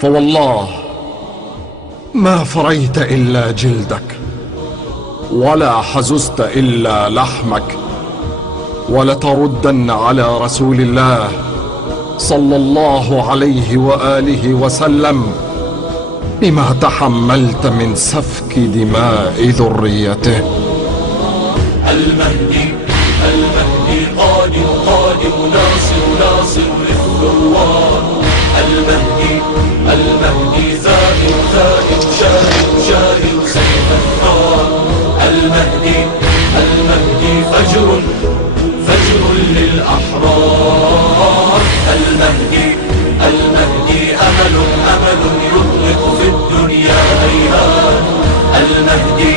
فوالله ما فريت إلا جلدك، ولا حززت إلا لحمك، ولتردن على رسول الله صلى الله عليه وآله وسلم بما تحملت من سفك دماء ذريته. المهدي المهدي قادم قادم ناصر ناصر للثوار. المهدي المهدي ثائر ثائر شاهر شاهر سيف الثار. المهدي المهدي فجر فجر للأحرار. المهدي المهدي أمل أمل يطلق في الدنيا هيهات. المهدي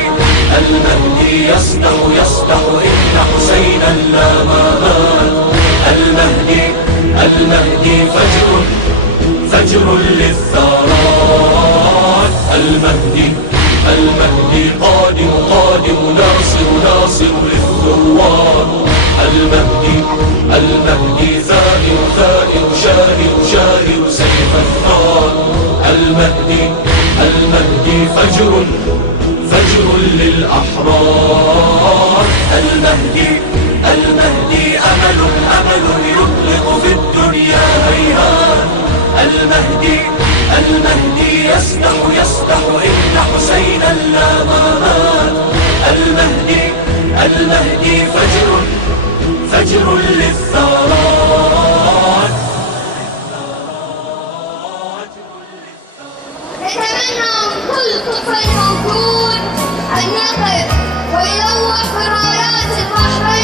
المهدي يصدح يصدح إن حسينا لا مات. المهدي المهدي فجر فجر للثارات. المهدي المهدي قادم قادم ناصر ناصر للثوار. المهدي المهدي ثائر ثائر شاهر شاهر سيف الثار. المهدي المهدي فجر فجر للأحرار. المهدي المهدي أمل أمل يطلق في الدنيا هيهات. المهدي المهدي يصدح يصدح إن حسينا لا مات. المهدي المهدي فجر فجر للثارات. نتمنى من كل طفل موجود أن يقف ويلوح رايات البحرين